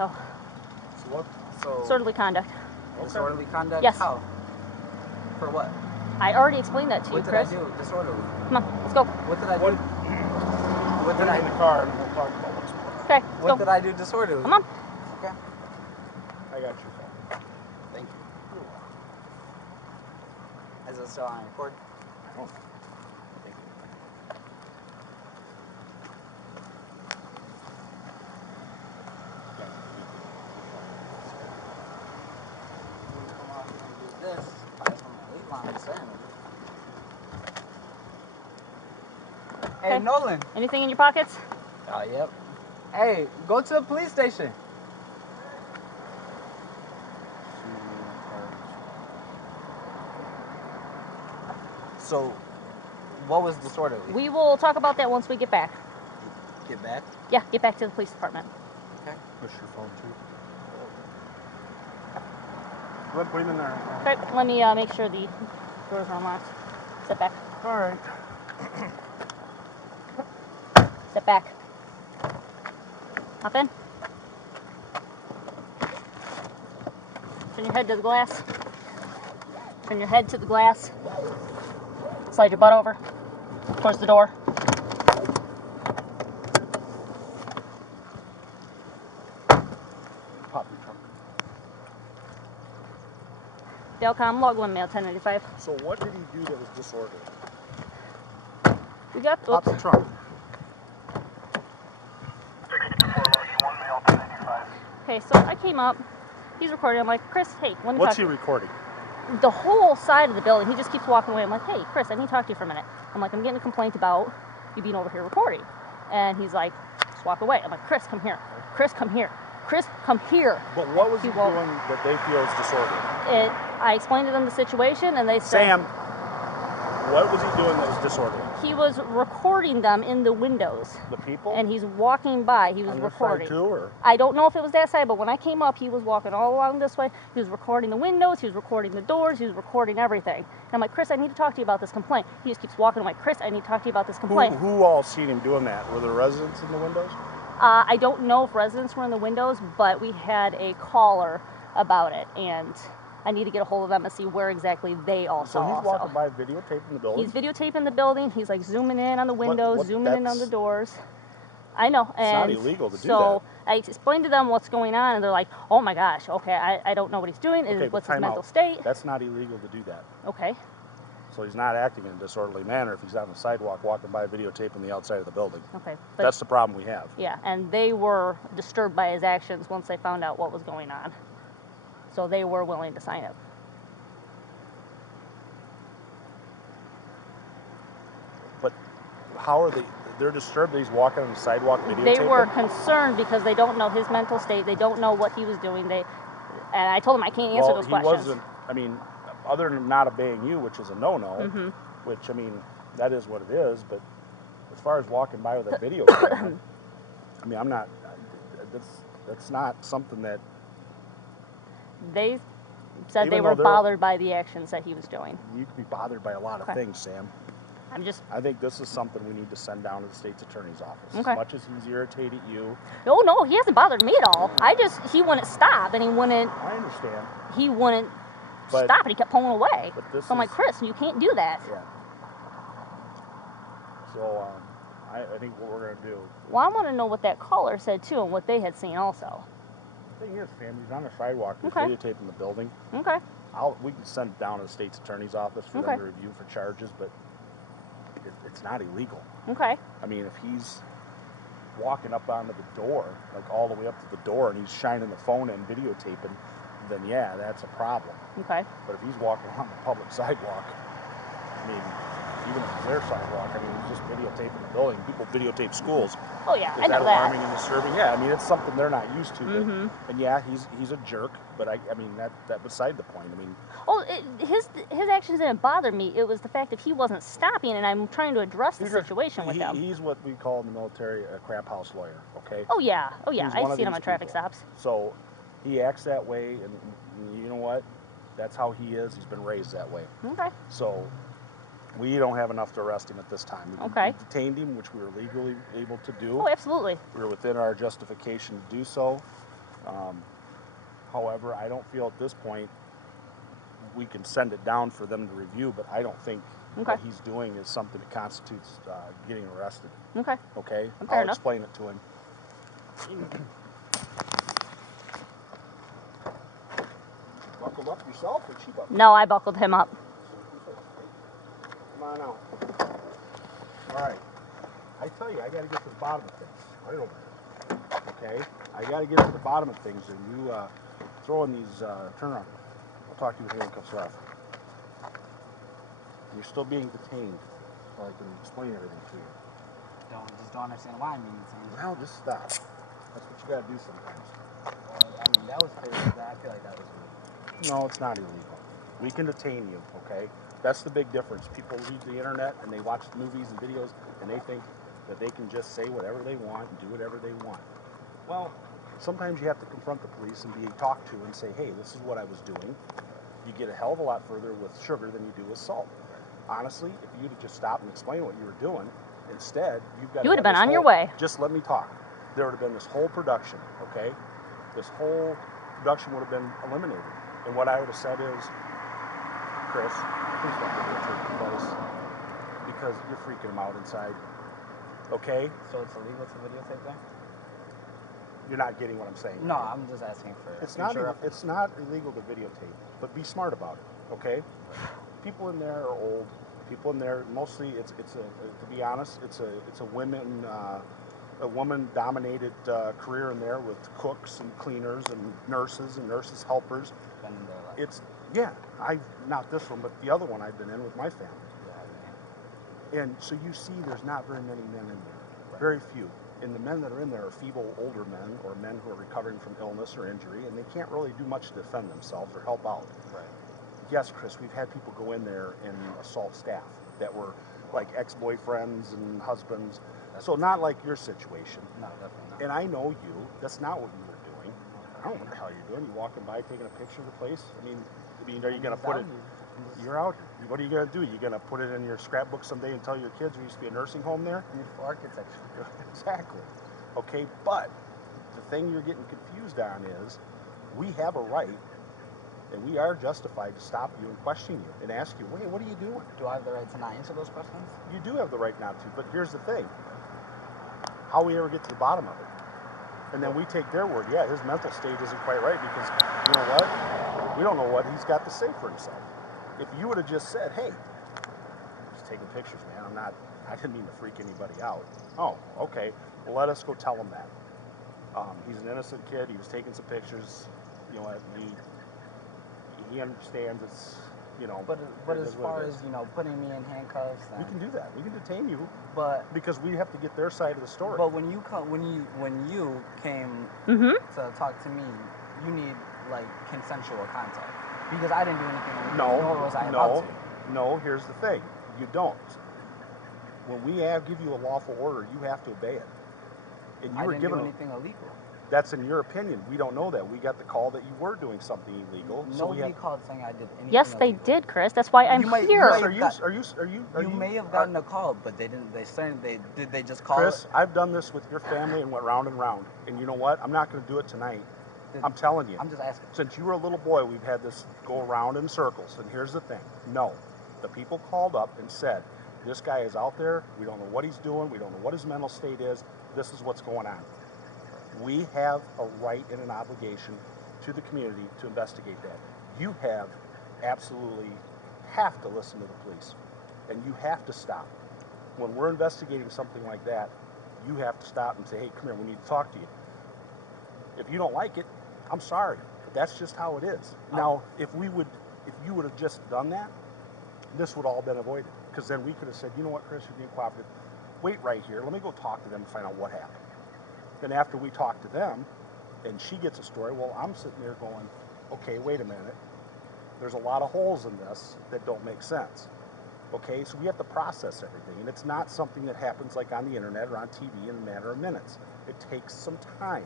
so. So what? So Disorderly conduct. disorderly conduct? Yes. How? For what? I already explained that to you, Chris. What did I do disorderly? Come on, let's go. What did I do? What did I in the car and we'll talk about what's going on. Okay, let's What go. did I do disorderly? Come on. Okay. I got your phone. Thank you. Is it still on record? I don't know. Thank you. This. Hey, Okay. Nolan. Anything in your pockets? Yep. Hey, go to the police station. So, what was disorderly? We will talk about that once we get back. Get back? Yeah, get back to the police department. Okay. Push your phone too. Go ahead, put him in there. Okay, let me make sure the doors are unlocked. Step back. All right. Step back. Hop in. Turn your head to the glass. Turn your head to the glass. Slide your butt over towards the door. Pop your trunk. Delcom, log 1 mail 1095. So what did he do that was disorderly? We got, Pop the oops. trunk. Okay, so I came up. He's recording. I'm like, Chris, hey, let me What's talk he to you. recording? The whole side of the building. He just keeps walking away. I'm like, hey, Chris, I need to talk to you for a minute. I'm like, I'm getting a complaint about you being over here recording. And he's like, just walk away. I'm like, Chris, come here. Chris, come here. Chris, come here. But what was he won't. doing that they feel is disorderly? I explained to them the situation, and they said... Sam, what was he doing that was disorderly? He was recording them in the windows. The people? And he's walking by. He was On recording. This side too, or? I don't know if it was that side, but when I came up, he was walking all along this way. He was recording the windows. He was recording the doors. He was recording everything. And I'm like, Chris, I need to talk to you about this complaint. He just keeps walking. I'm like, Chris, I need to talk to you about this complaint. Who all seen him doing that? Were there residents in the windows? I don't know if residents were in the windows, but we had a caller about it, and I need to get a hold of them and see where exactly they all saw. So he's walking by videotaping the building? He's videotaping the building. He's like zooming in on the windows, zooming in on the doors. I know. And it's not illegal to do so I explained to them what's going on, and they're like, oh my gosh, okay, I don't know what he's doing. Okay, What's his mental state? That's not illegal to do that. Okay. So he's not acting in a disorderly manner if he's on the sidewalk walking by videotaping the outside of the building. Okay. But that's the problem we have. Yeah, and they were disturbed by his actions once they found out what was going on. So they were willing to sign it. But how are they? They're disturbed that he's walking on the sidewalk videotaping? They were concerned because they don't know his mental state. They don't know what he was doing. And I told them I can't answer those questions. Wasn't, I mean, other than not obeying you, which is a no-no, which, I mean, that is what it is, but as far as walking by with a video camera, I mean, I'm not, that's not something that... They said Even they were bothered by the actions that he was doing. You could be bothered by a lot of things, Sam. I think this is something we need to send down to the state's attorney's office. As much as he's irritated you. Oh, no, he hasn't bothered me at all. He wouldn't stop, and he wouldn't... I understand. He wouldn't stop, and he kept pulling away. So I'm like, Chris, you can't do that. Yeah. So, I think what we're going to do... Well, I want to know what that caller said, too, and what they had seen also. The thing is, Sam, he's on the sidewalk. He's Okay. videotaping the building. Okay. We can send it down to the state's attorney's office for them to review for charges, but it's not illegal. Okay. I mean, if he's walking up onto the door, like all the way up to the door, and he's shining the phone and videotaping, then yeah, that's a problem. Okay. But if he's walking on the public sidewalk, I mean, even if it's their sidewalk, I mean, he's just videotaping the building. People videotape schools. Oh yeah, Is I know that alarming and disturbing? Yeah, I mean, it's something they're not used to. But, and yeah, he's a jerk, but I mean, that beside the point. I mean, his actions didn't bother me. It was the fact that he wasn't stopping, and I'm trying to address the situation with him. He's what we call in the military a crap house lawyer. Okay. Oh yeah. I've seen him on traffic people. stops. So he acts that way, and you know what? That's how he is. He's been raised that way. Okay. So we don't have enough to arrest him at this time. We detained him, which we were legally able to do. Oh, absolutely. We were within our justification to do so. However, I don't feel at this point we can send it down for them to review, but I don't think Okay. what he's doing is something that constitutes getting arrested. Okay. Okay? Fair I'll enough. explain it to him. Buckled up yourself, or she buckled? No, I buckled him up. Come on out. All right. I tell you, I got to get to the bottom of things. Right over there. Okay? I got to get to the bottom of things, and you throw in these, turn around. I'll talk to you with handcuffs off. You're still being detained, so I can explain everything to you. Just don't understand why I'm being detained. Well, just stop. That's what you got to do sometimes. Well, I mean, that was crazy. I feel like that was weird. No, it's not illegal. We can detain you, okay? That's the big difference. People read the internet and they watch movies and videos and they think that they can just say whatever they want and do whatever they want. Well, sometimes you have to confront the police and be talked to and say, hey, this is what I was doing. You get a hell of a lot further with sugar than you do with salt. Honestly, if you'd have just stopped and explained what you were doing, instead, you've got to You would have have been this on your whole- way. Just let me talk. There would have been this whole production, okay? This whole production would have been eliminated. And what I would have said is, Chris, please don't videotape the place because you're freaking them out inside. Okay? So it's illegal to videotape them? You're not getting what I'm saying. No, I'm just asking for It's not. future reference. It's not illegal to videotape, but be smart about it. Okay? People in there are old. People in there mostly. It's a. To be honest, it's a women. A woman-dominated career in there with cooks and cleaners and nurses helpers. Been in their life. It's not this one, but the other one I've been in with my family. Yeah, And so you see, there's not very many men in there, very few. And the men that are in there are feeble older men or men who are recovering from illness or injury, and they can't really do much to defend themselves or help out. right. Yes, Chris, we've had people go in there and assault staff that were like ex-boyfriends and husbands. So not like your situation. No, definitely not. And I know you. That's not what you were doing. I don't know what the hell you're doing. You walking by taking a picture of the place? I mean, are you going to put it? You're out here. What are you going to do? You're going to put it in your scrapbook someday and tell your kids there used to be a nursing home there? Beautiful architecture. Exactly. Okay, but the thing you're getting confused on is we have a right and we are justified to stop you and question you and ask you, wait, what are you doing? Do I have the right to not answer those questions? You do have the right not to, but here's the thing. How we ever get to the bottom of it? And then we take their word, yeah, his mental state isn't quite right because, you know what? We don't know what he's got to say for himself. If you would have just said, hey, just taking pictures, man, I didn't mean to freak anybody out. Oh, okay, well, let us go tell him that. He's an innocent kid, he was taking some pictures, you know, he understands it's, you know. But as far as, you know, putting me in handcuffs, we can do that. We can detain you. But because we have to get their side of the story. But when you came Mm-hmm. to talk to me, you need like consensual contact because I didn't do anything. No, nor was I about to. No. Here's the thing: you don't. When we give you a lawful order, you have to obey it. And you I were didn't given do anything illegal. That's in your opinion. We don't know that. We got the call that you were doing something illegal. Nobody called saying I did anything. Yes, they illegal. did, Chris. That's why I'm here. You may have gotten a call, but they didn't. They just call. Chris, I've done this with your family and went round and round. And you know what? I'm not going to do it tonight. I'm telling you. I'm just asking. Since you were a little boy, we've had this go around in circles. And here's the thing. No. The people called up and said, this guy is out there. We don't know what he's doing. We don't know what his mental state is. This is what's going on. We have a right and an obligation to the community to investigate that. You absolutely have to listen to the police. And you have to stop. When we're investigating something like that, you have to stop and say, hey, come here, we need to talk to you. If you don't like it, I'm sorry, but that's just how it is. Now, if you would have just done that, this would all been avoided. Because then we could have said, you know what, Chris, you're being cooperative. Wait right here. Let me go talk to them and find out what happened. Then after we talk to them, and she gets a story, well, I'm sitting there going, okay, wait a minute. There's a lot of holes in this that don't make sense. Okay, so we have to process everything. And it's not something that happens like on the internet or on TV in a matter of minutes. It takes some time.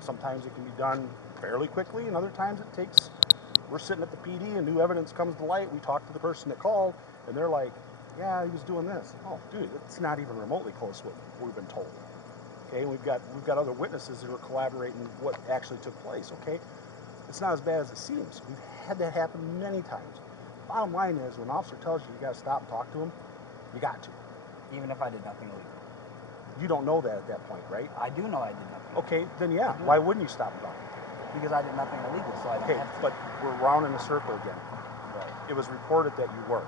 Sometimes it can be done fairly quickly, and other times it takes, we're sitting at the PD and new evidence comes to light. We talk to the person that called, and they're like, yeah, he was doing this. Oh, dude, it's not even remotely close to what we've been told. Okay, we've got other witnesses who are collaborating what actually took place. Okay, it's not as bad as it seems. We've had that happen many times. Bottom line is, when an officer tells you got to stop and talk to him, you got to. Even if I did nothing illegal. You don't know that at that point, right? I do know I did nothing. Okay, then yeah. Why wouldn't you stop and talk? Because I did nothing illegal, so I don't Okay, have to. but we're round in a circle again. Right. It was reported that you were.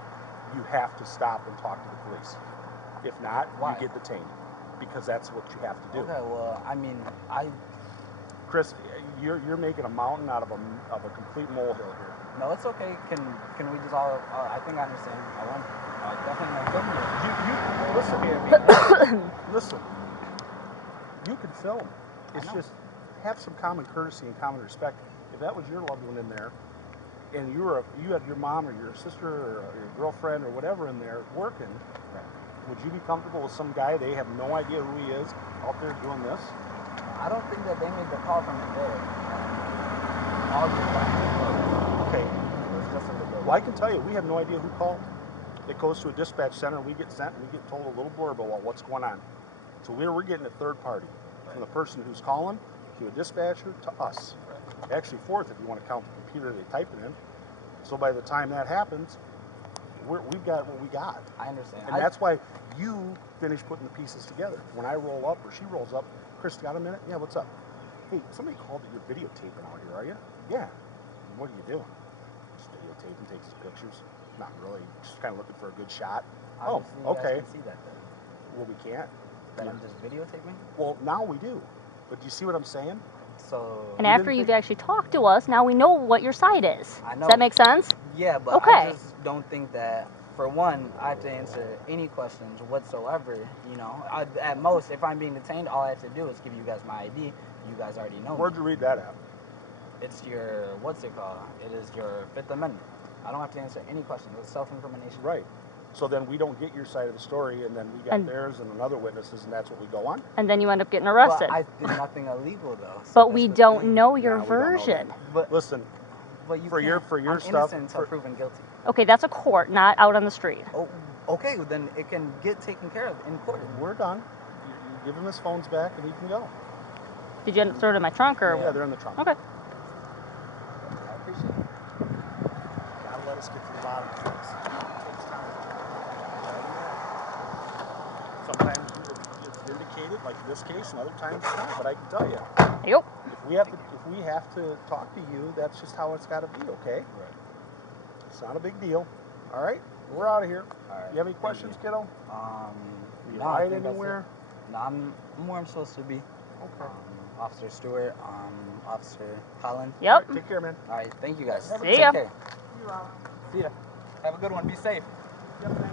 You have to stop and talk to the police. If not, Why? you get detained. Because that's what you have to do. Okay, well, I mean, Chris, you're making a mountain out of a complete molehill here. no, it's okay. Can we just all? I think I understand. I won't. Definitely not film you. Listen. You can film. It's know. just have some common courtesy and common respect. If that was your loved one in there, and you had your mom or your sister or your girlfriend or whatever in there working, would you be comfortable with some guy they have no idea who he is out there doing this? I don't think that they made the call from the building. All Okay. it was just in the building. Well, I can tell you, we have no idea who called. It goes to a dispatch center, we get sent, and we get told a little blurb about what's going on. So we're getting a third party, from the person who's calling to a dispatcher to us. Actually, fourth if you want to count the computer they type it in. So by the time that happens, we've got what we got. I understand. And that's why you finish putting the pieces together. When I roll up or she rolls up, Chris, got a minute? Yeah, what's up? Hey, somebody called that you're videotaping out here, are you? Yeah. What are you doing? Just videotaping, taking some pictures. Not really, just kind of looking for a good shot. Obviously, Oh, you okay. guys can see that then. Well, we can't. That I'm just videotaping? Well, now we do. But do you see what I'm saying? So. And after you've actually talked to us, now we know what your side is. I know. Does that make sense? Yeah, but Okay. I just don't think that, for one, I have to answer any questions whatsoever. You know, at most, if I'm being detained, all I have to do is give you guys my ID. You guys already know Where'd me. you read that at? It's your, what's it called? It is your Fifth Amendment. I don't have to answer any questions. It's self-incrimination. Right. So then we don't get your side of the story, and then we got theirs and another witnesses, and that's what we go on. And then you end up getting arrested. But I did nothing illegal, though. So But that's we the don't thing. know your No, we don't know version. that. But, Listen, but you for your can't- I'm innocent stuff. until proven guilty. Okay, that's a court, not out on the street. Oh, okay, well, then it can get taken care of in court. We're done. You give him his phones back, and he can go. Did you end up throwing it in my trunk or? Yeah, they're in the trunk. Okay. I appreciate it. Gotta let us get to the bottom of this. It takes time. Sometimes it's vindicated, like this case, and other times it's not. But I can tell you, Yep. if we have to talk to you, that's just how it's got to be. Okay? Right. It's not a big deal. All right, we're out of here. All right. You have any questions, kiddo? You You hide anywhere? No, I'm where I'm supposed to be. Okay. Officer Stewart, Officer Holland. Yep. Take care, man. All right, thank you guys. See ya. Take care. See ya. Have a good one. Be safe. Yep, man.